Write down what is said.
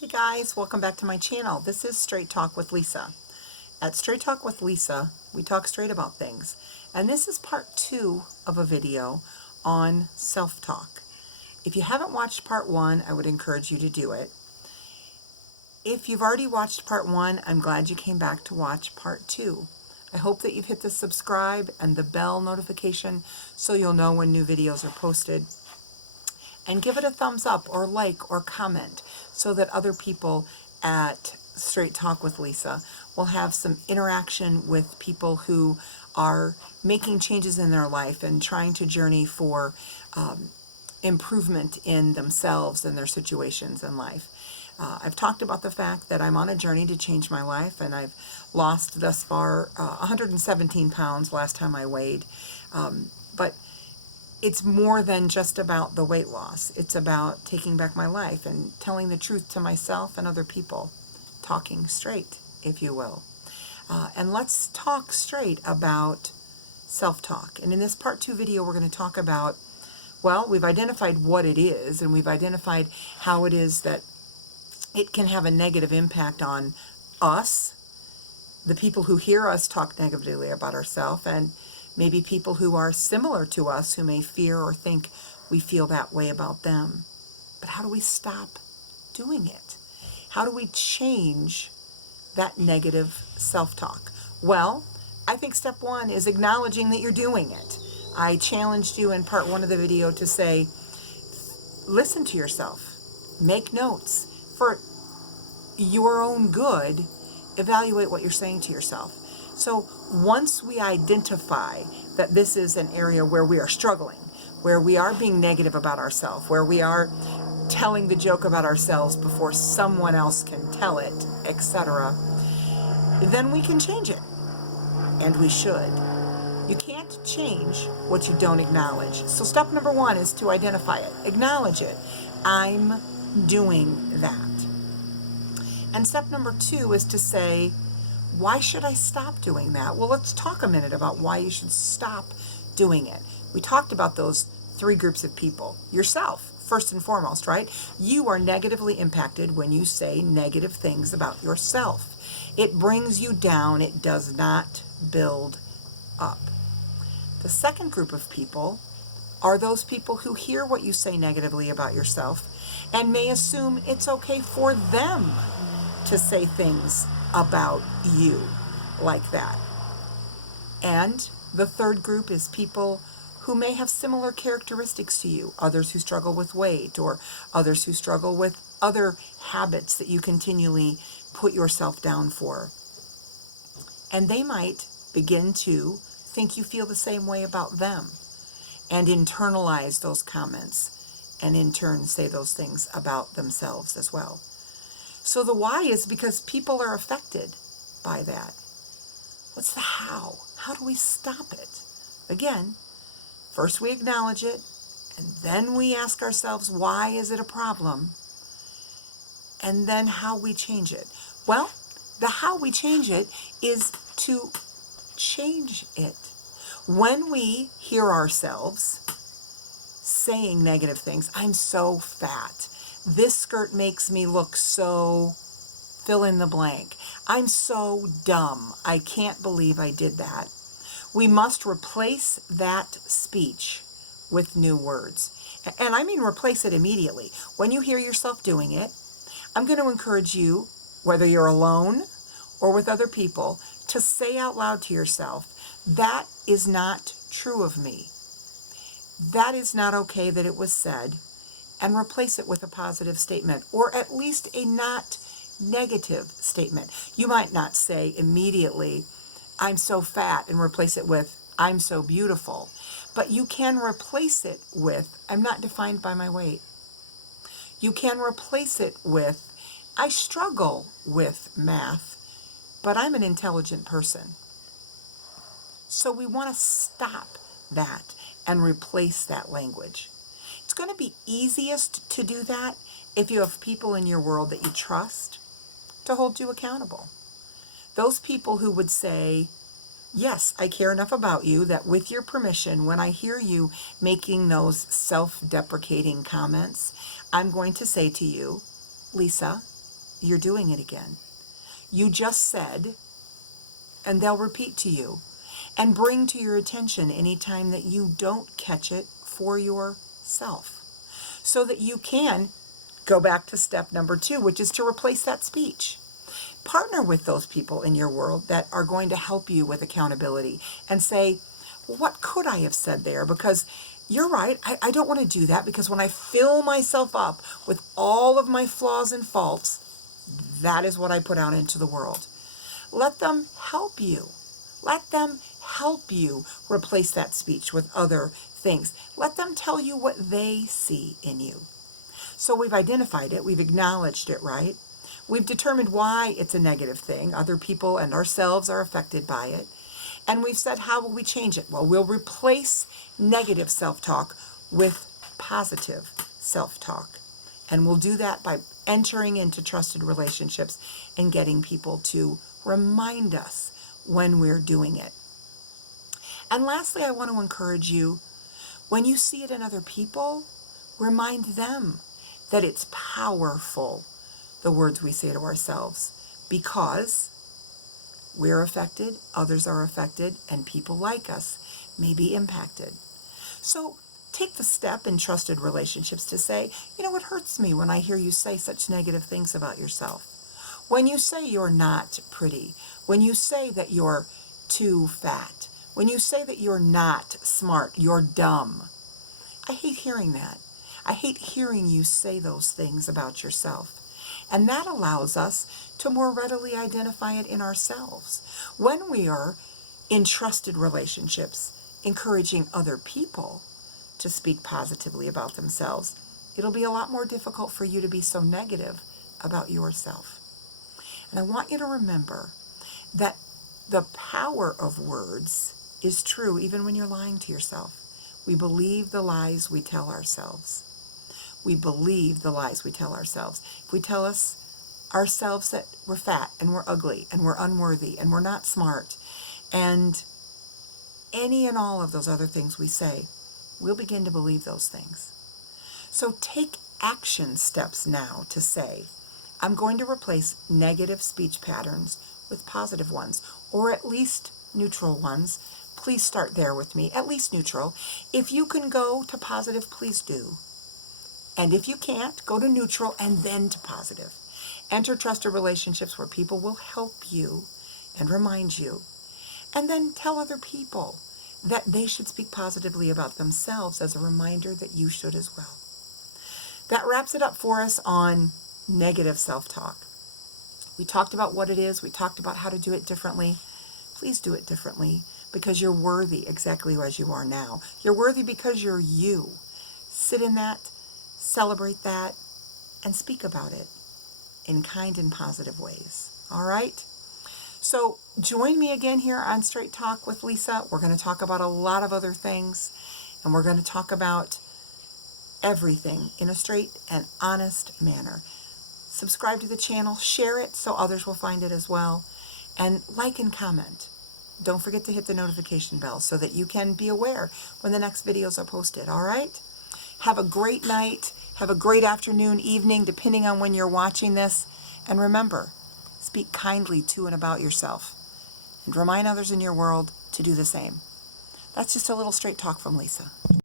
Hey guys, welcome back to my channel. This is Straight Talk with Lisa. At Straight Talk with Lisa, we talk straight about things. And this is part 2 of a video on self-talk. If you haven't watched part 1, I would encourage you to do it. If you've already watched part 1, I'm glad you came back to watch part 2. I hope that you've hit the subscribe and the bell notification so you'll know when new videos are posted. And give it a thumbs up or like or comment so that other people at Straight Talk with Lisa will have some interaction with people who are making changes in their life and trying to journey for improvement in themselves and their situations in life. I've talked about the fact that I'm on a journey to change my life, and I've lost thus far 117 pounds last time I weighed. But it's more than just about the weight loss. It's about taking back my life and telling the truth to myself and other people. Talking straight, if you will. And let's talk straight about self-talk. And in this part 2 video, we're going to talk about, well, we've identified what it is, and we've identified how it is that it can have a negative impact on us, the people who hear us talk negatively about ourselves, and maybe people who are similar to us who may fear or think we feel that way about them. But how do we stop doing it? How do we change that negative self-talk? Well, I think step 1 is acknowledging that you're doing it. I challenged you in part 1 of the video to say, listen to yourself, make notes for your own good, evaluate what you're saying to yourself. So once we identify that this is an area where we are struggling, where we are being negative about ourselves, where we are telling the joke about ourselves before someone else can tell it, etc., then we can change it. And we should. You can't change what you don't acknowledge. So step number 1 is to identify it. Acknowledge it. I'm doing that. And step number 2 is to say, why should I stop doing that? Well, let's talk a minute about why you should stop doing it. We talked about those 3 groups of people. Yourself, first and foremost, right? You are negatively impacted when you say negative things about yourself. It brings you down. It does not build up. The second group of people are those people who hear what you say negatively about yourself and may assume it's okay for them to say things about you like that. And the third group is people who may have similar characteristics to you, others who struggle with weight or others who struggle with other habits that you continually put yourself down for. And they might begin to think you feel the same way about them and internalize those comments and in turn say those things about themselves as well. So the why is because people are affected by that. What's the how? How do we stop it? Again, first we acknowledge it, and then we ask ourselves, why is it a problem? And then how we change it. Well, the how we change it is to change it. When we hear ourselves saying negative things, I'm so fat. This skirt makes me look so fill in the blank. I'm so dumb. I can't believe I did that. We must replace that speech with new words. And I mean replace it immediately. When you hear yourself doing it, I'm going to encourage you, whether you're alone or with other people, to say out loud to yourself, that is not true of me. That is not okay that it was said. And replace it with a positive statement, or at least a not negative statement. You might not say immediately, I'm so fat, and replace it with, I'm so beautiful. But you can replace it with, I'm not defined by my weight. You can replace it with, I struggle with math, but I'm an intelligent person. So we want to stop that and replace that language. It's going to be easiest to do that if you have people in your world that you trust to hold you accountable. Those people who would say, yes, I care enough about you that with your permission, when I hear you making those self-deprecating comments, I'm going to say to you, Lisa, you're doing it again. You just said, and they'll repeat to you and bring to your attention anytime that you don't catch it for yourself, so that you can go back to step number 2, which is to replace that speech. Partner with those people in your world that are going to help you with accountability and say, what could I have said there? Because you're right, I don't want to do that, because when I fill myself up with all of my flaws and faults, that is what I put out into the world. Let them help you. Let them help you replace that speech with other things. Let them tell you what they see in you. So we've identified it, we've acknowledged it, right? We've determined why it's a negative thing. Other people and ourselves are affected by it. And we've said, how will we change it? Well, we'll replace negative self-talk with positive self-talk. And we'll do that by entering into trusted relationships and getting people to remind us when we're doing it. And lastly, I want to encourage you, when you see it in other people, remind them that it's powerful, the words we say to ourselves, because we're affected, others are affected, and people like us may be impacted. So take the step in trusted relationships to say, you know, it hurts me when I hear you say such negative things about yourself. When you say you're not pretty, when you say that you're too fat, when you say that you're not smart, you're dumb. I hate hearing that. I hate hearing you say those things about yourself. And that allows us to more readily identify it in ourselves. When we are in trusted relationships, encouraging other people to speak positively about themselves, it'll be a lot more difficult for you to be so negative about yourself. And I want you to remember that the power of words is true even when you're lying to yourself. We believe the lies we tell ourselves. We believe the lies we tell ourselves. If we tell ourselves that we're fat and we're ugly and we're unworthy and we're not smart and any and all of those other things we say, we'll begin to believe those things. So take action steps now to say, I'm going to replace negative speech patterns with positive ones, or at least neutral ones. Please start there with me, at least neutral. If you can go to positive, please do. And if you can't, go to neutral and then to positive. Enter trusted relationships where people will help you and remind you. And then tell other people that they should speak positively about themselves as a reminder that you should as well. That wraps it up for us on negative self-talk. We talked about what it is. We talked about how to do it differently. Please do it differently, because you're worthy exactly as you are now. You're worthy because you're you. Sit in that, celebrate that, and speak about it in kind and positive ways. All right? So join me again here on Straight Talk with Lisa. We're going to talk about a lot of other things, and we're going to talk about everything in a straight and honest manner. Subscribe to the channel, share it so others will find it as well, and like and comment. Don't forget to hit the notification bell so that you can be aware when the next videos are posted, all right? Have a great night, have a great afternoon, evening, depending on when you're watching this. And remember, speak kindly to and about yourself, and remind others in your world to do the same. That's just a little straight talk from Lisa.